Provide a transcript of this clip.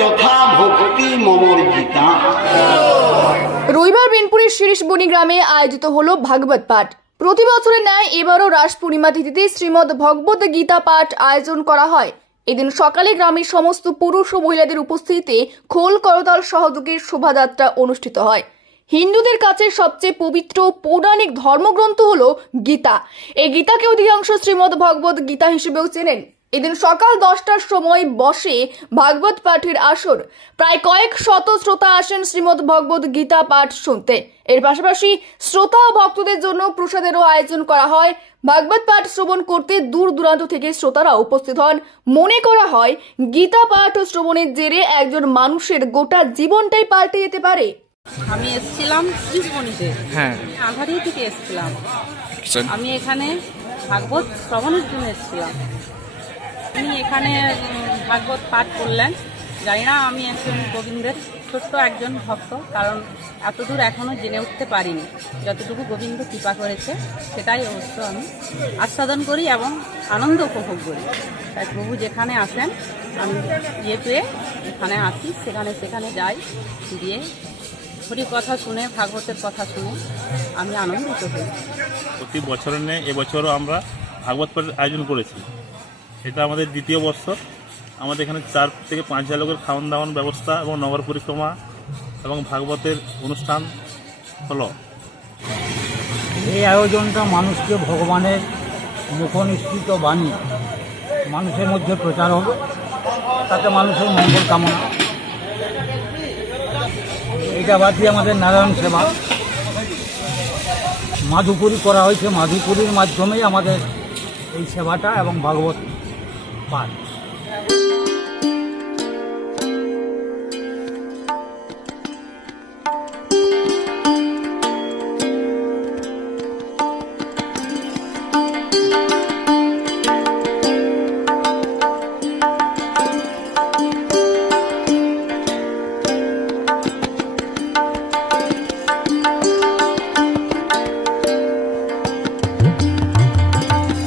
যথা ভক্তি মমর্জিতা। রবিবার বিনপুরের শিরিষবনি গ্রামে আয়োজিত হলো ভাগবত পাঠ। প্রতি বছরের ন্যায় এবারও রাস পূর্ণিমা তিথিতে শ্রীমদ ভগবত গীতা পাঠ আয়োজন করা হয়। এদিন সকালে গ্রামের সমস্ত পুরুষ ও মহিলাদের উপস্থিতিতে খোল করতাল সহযোগে শোভাযাত্রা অনুষ্ঠিত হয়। হিন্দুদের কাছে সবচেয়ে পবিত্র পৌরাণিক ধর্মগ্রন্থ হলো গীতা। এই গীতাকে অধিকাংশ শ্রীমদ ভগবত গীতা হিসেবেও চেনেন। এদিন সকাল 10টার সময় বসে ভাগবত পাঠের আসর। প্রায় কয়েক শত শ্রোতা আসেন শ্রীমদ ভগবত গীতা পাঠ শুনতে। এর পাশাপাশি শ্রোতা ও ভক্তদের জন্য প্রসাদেরও আয়োজন করা হয়। ভাগবত পাঠ শ্রবণ করতে দূর দূরান্ত থেকে শ্রোতারা উপস্থিত হন। মনে করা হয় গীতা পাঠ ও শ্রবণের জেরে একজন মানুষের গোটা জীবনটাই পাল্টে যেতে পারে। আমি এসেছিলাম শিরিষবনিতে, আধারি থেকে এসেছিলাম। আমি এখানে ভাগবত শ্রবণের জন্য এসেছিলাম। উনি এখানে ভাগবত পাঠ করলেন। জানি না, আমি একজন গোবিন্দের ছোট্ট একজন ভক্ত, কারণ এতদূর এখনো জেনে উঠতে পারিনি। যতটুকু গোবিন্দ কৃপা করেছে সেটাই অবশ্য আমি আস্বাদন করি এবং আনন্দ উপভোগ করি। তাই প্রভু যেখানে আসেন আমি পেয়ে এখানে আসি, সেখানে যাই, দিয়ে হরি কথা শুনে, ভাগবতের কথা শুনে আমি আনন্দিত হই। প্রতি বছরের নেই এবছরও আমরা ভাগবত পাঠের আয়োজন করেছি। এটা আমাদের দ্বিতীয় বছর। আমাদের এখানে 4 থেকে 5,000 লোকের খাওয়ান দাওয়ান ব্যবস্থা এবং নগর পরিক্রমা এবং ভাগবতের অনুষ্ঠান হলো। এই আয়োজনটা মানুষকে ভগবানের মুখনিসৃত বাণী মানুষের মধ্যে প্রচার হবে, তাতে মানুষের মঙ্গল কামনা। এটা বাদে আমাদের নারায়ণ সেবা মাধুপুরী করা হয়েছে। মাধুপুরীর মাধ্যমেই আমাদের এই সেবাটা এবং ভাগবত পাঠ।